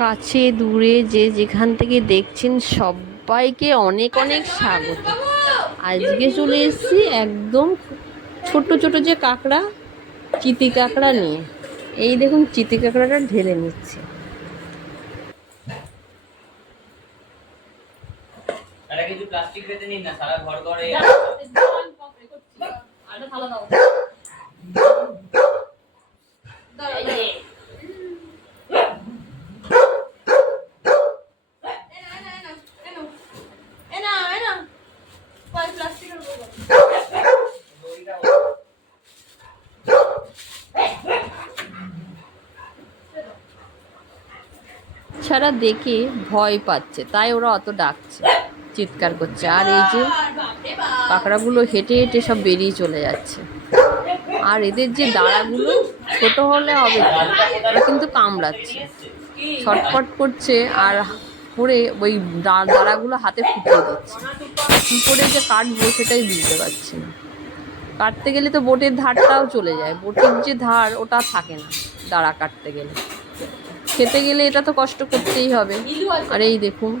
কাছে দূরে যে যেখান থেকে দেখছেন সবাইকে অনেক অনেক স্বাগত। আজকে চলে এসেছি একদম ছোট ছোট যে কাঁকড়া, চিতি কাঁকড়া নিয়ে। এই দেখুন চিতি কাঁকড়াটা ঢেলে নিচ্ছে। কিছু প্লাস্টিক পেতে নিন না, সারা ঘর ঘরে ছাড়া দেখে ভয় পাচ্ছে, তাই ওরা অত ডাকছে, চিৎকার করছে। আর এই যে কাঁকড়াগুলো হেঁটে হেঁটে সব বেরিয়ে চলে যাচ্ছে। আর এদের যে দাঁড়াগুলো ছোট হলে হবে, ওরা কিন্তু কামড়াচ্ছে, ছটফট করছে আর করে ওই দাঁড়াগুলো হাতে ফুটিয়ে দিচ্ছে। কী করে যে কাটবো সেটাই বুঝতে পারছি না। কাটতে গেলে তো বোটের ধারটাও চলে যায়, বোটের যে ধার ওটা থাকে না দাঁড়া কাটতে গেলে। খেতে গেলে এটা তো কষ্ট করতেই হবে। আর এই দেখুন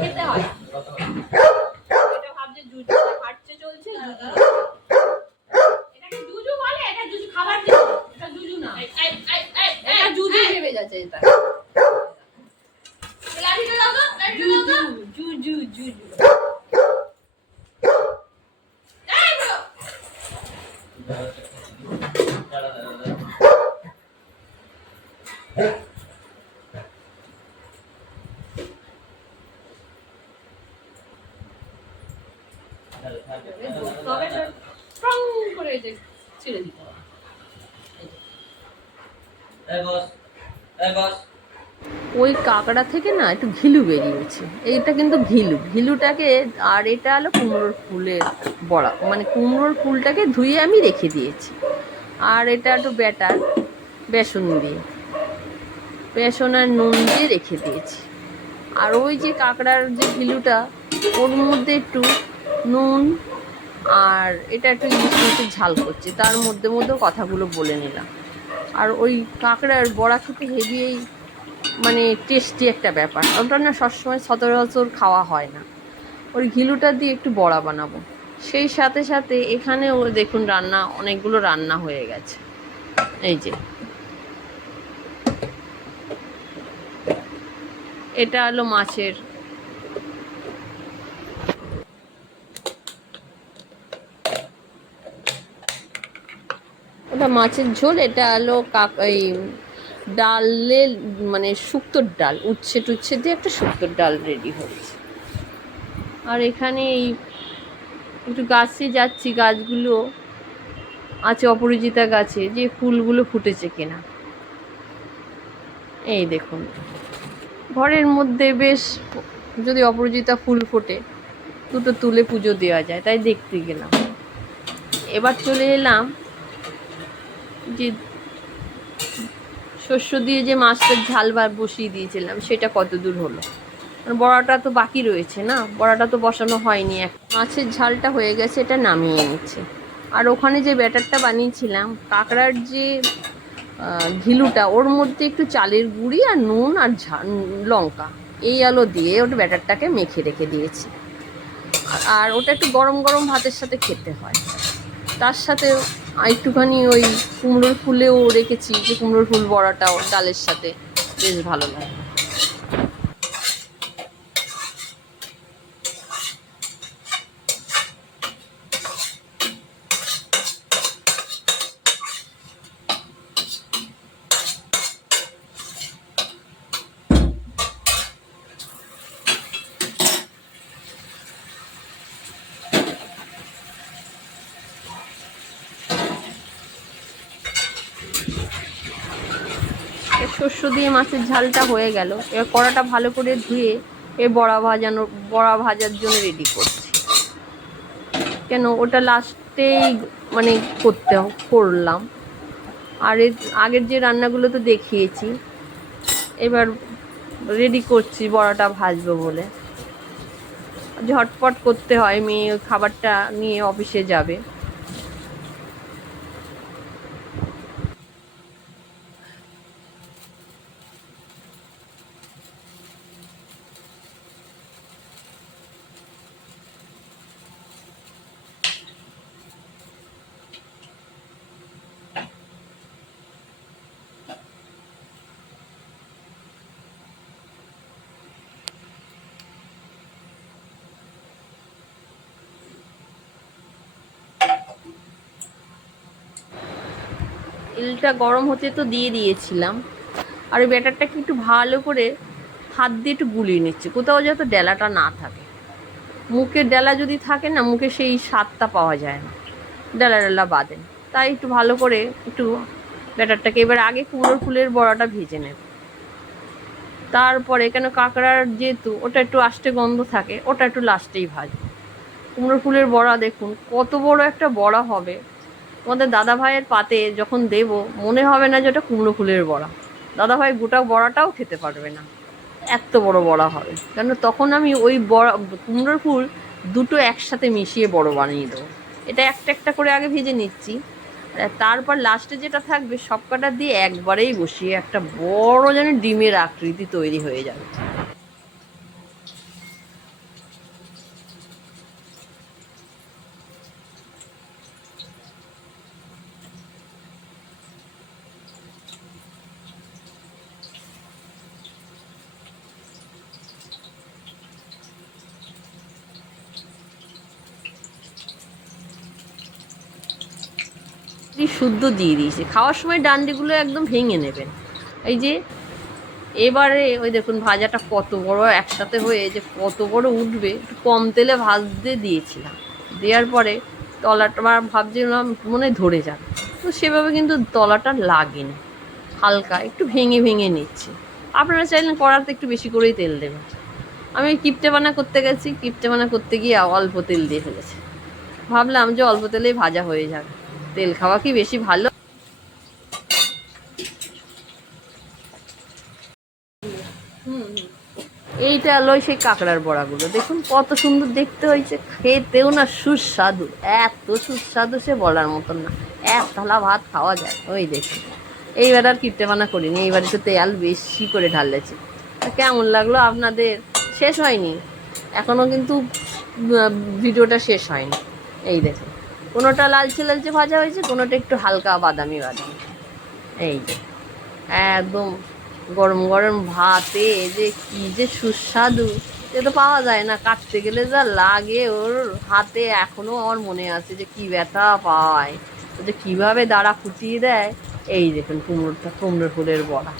খেতে হয়। এটা ভাবছে জুজু হাঁটছে চলছে, এটাকে জুজু বলে, এটা জুজু খাবার জন্য, এটা জুজু না, এটা জুজু ভেবে যাচ্ছে। এটা লাঠিটা দাও তো, লাঠিটা দাও তো, জুজু জুজু। এই বলো ওই কাঁকড়া থেকে না একটু ঘিলু বেরিয়েছে। এইটা কিন্তু ঘিলুটাকে, আর এটা হলো কুমড়োর ফুলের বড়া, মানে কুমড়োর ফুলটাকে ধুয়ে আমি রেখে দিয়েছি। আর এটা একটু বেসন আর নুন দিয়ে রেখে দিয়েছি। আর ওই যে কাঁকড়ার যে ঘিলুটা, ওর মধ্যে একটু নুন আর এটা একটু ইলিশ মাছের ঝাল করছি, তার মধ্যে কথাগুলো বলে নিলাম। আর ওই কাঁকড়ার বড়া খেতে হেভি, মানে টেস্টি একটা ব্যাপার। ওটা না সবসময় সচরাচর খাওয়া হয় না। ওই ঘিলুটা দিয়ে একটু বড়া বানাবো। সেই সাথে সাথে এখানেও দেখুন অনেকগুলো রান্না হয়ে গেছে। এই যে এটা হলো মাছের, ওটা মাছের ঝোল। এটা হলো এই ডালের, মানে শুক্তোর ডাল, উচ্ছে টুচ্ছে দিয়ে একটা শুক্তোর ডাল রেডি হয়েছে। আর এখানে এই একটু গাছে যাচ্ছি, গাছগুলো আছে অপরাজিতা গাছে, যে ফুলগুলো ফুটেছে কিনা। এই দেখুন ঘরের মধ্যে বেশ, যদি অপরাজিতা ফুল ফোটে দুটো তুলে পুজো দেওয়া যায়, তাই দেখতে গেলাম। এবার চলে এলাম যে শস্য দিয়ে যে মাছটার ঝাল বসিয়ে দিয়েছিলাম, সেটা কত দূর হলো। বড়াটা তো বাকি রয়েছে না, বড়াটা তো বসানো হয়নি। মাছের ঝালটা হয়ে গেছে, এটা নামিয়ে নিচ্ছে। আর ওখানে যে ব্যাটারটা বানিয়েছিলাম কাঁকড়ার যে ঘিলুটা, ওর মধ্যে একটু চালের গুঁড়ি আর নুন আর লঙ্কা এই আলো দিয়ে ওটা ব্যাটারটাকে মেখে রেখে দিয়েছি। আর ওটা একটু গরম গরম ভাতের সাথে খেতে হয়। তার সাথে একটুখানি ওই কুমড়োর ফুলেও রেখেছি, যে কুমড়োর ফুল বড়াটাও ডালের সাথে বেশ ভালো লাগে। শস্য দিয়ে মাছের ঝালটা হয়ে গেল। এবার কড়াটা ভালো করে ধুয়ে বড়া ভাজার জন্য রেডি করছি। কেন ওটা লাস্টেই মানে করলাম। আর আগের যে রান্নাগুলো তো দেখিয়েছি, এবার রেডি করছি বড়াটা ভাজবো বলে। ঝটপট করতে হয়, মেয়ে খাবারটা নিয়ে অফিসে যাবে। তেলটা গরম হতে তো দিয়ে দিয়েছিলাম, আর ওই ব্যাটারটাকে একটু ভালো করে হাত দিয়ে একটু গুলিয়ে নিচ্ছি, কোথাও যাতে ডেলাটা না থাকে। মুখের ডেলা যদি থাকে না, মুখে সেই স্বাদটা পাওয়া যায় না, ডেলা ডেলা বাদে। তাই একটু ভালো করে একটু ব্যাটারটাকে, এবার আগে কুমড়োর ফুলের বড়াটা ভেজে নেব, তারপরে কেন কাঁকড়ার যেহেতু ওটা একটু আষ্টে গন্ধ থাকে, ওটা একটু লাস্টেই ভাজবো। কুমড়ো ফুলের বড়া দেখুন কত বড় একটা বড়া হবে, তোমাদের দাদা ভাইয়ের পাতে যখন দেব মনে হবে না যে ওটা কুমড়ো ফুলের বড়া। দাদা ভাই গোটা বড়াটাও খেতে পারবে না, এত বড় বড়া হবে। কেন তখন আমি ওই বড়া কুমড়োর ফুল দুটো একসাথে মিশিয়ে বড় বানিয়ে দেবো। এটা একটা একটা করে আগে ভেজে নিচ্ছি, আর তারপর লাস্টে যেটা থাকবে সব কটা দিয়ে একবারেই বসিয়ে একটা বড় যেন ডিমের আকৃতি তৈরি হয়ে যাবে। শুদ্ধ দিয়ে দিয়েছি, খাওয়ার সময় ডান্ডিগুলো একদম ভেঙে নেবেন। এই যে এবারে ওই দেখুন ভাজাটা কত বড় একসাথে হয়ে যে কত বড় উঠবে, একটু কম তেলে ভাজতে দিয়েছিলাম, দেওয়ার পরে তলাটা ভাবছিলাম মনে ধরে যাবে, তো সেভাবে কিন্তু তলাটা লাগেনি, হালকা একটু ভেঙে ভেঙে নিচ্ছি। আপনারা চাইলেন কড়াতে একটু বেশি করেই তেল দেবেন। আমি কিপ্টে বানা করতে গেছি, কিপ্টে বানা করতে গিয়ে অল্প তেল দিয়ে ফেলেছি, ভাবলাম যে অল্প তেলেই ভাজা হয়ে যাবে, তেল খাওয়া কি বেশি ভালো? এইটা হলো সেই কাঁকড়ার বড়াগুলো, দেখুন কত সুন্দর দেখতে হয়েছে, খেতেও না সুস্বাদু, এত সুস্বাদু সে বলার মতন না, এক থালা ভাত খাওয়া যায়। ওই দেখুন এইবার আর কিপ্টে বানা করিনি, এইবার একটু তেল বেশি করে ঢালেছি। কেমন লাগলো আপনাদের? শেষ হয়নি এখনও কিন্তু, ভিডিওটা শেষ হয়নি। এই দেখুন কোনোটা লালচে লালচে ভাজা হয়েছে, কোনোটা একটু হালকা বাদামি বাদামি। এই যে একদম গরম গরম ভাতে যে কি যে সুস্বাদু, সে তো পাওয়া যায় না, কাটতে গেলে যা লাগে ওর হাতে, এখনো আমার মনে আছে যে কি ব্যথা পায়, যে কিভাবে দাঁড়া ফুটিয়ে দেয়। এই দেখুন কুমড়োর ফুলের বড়া।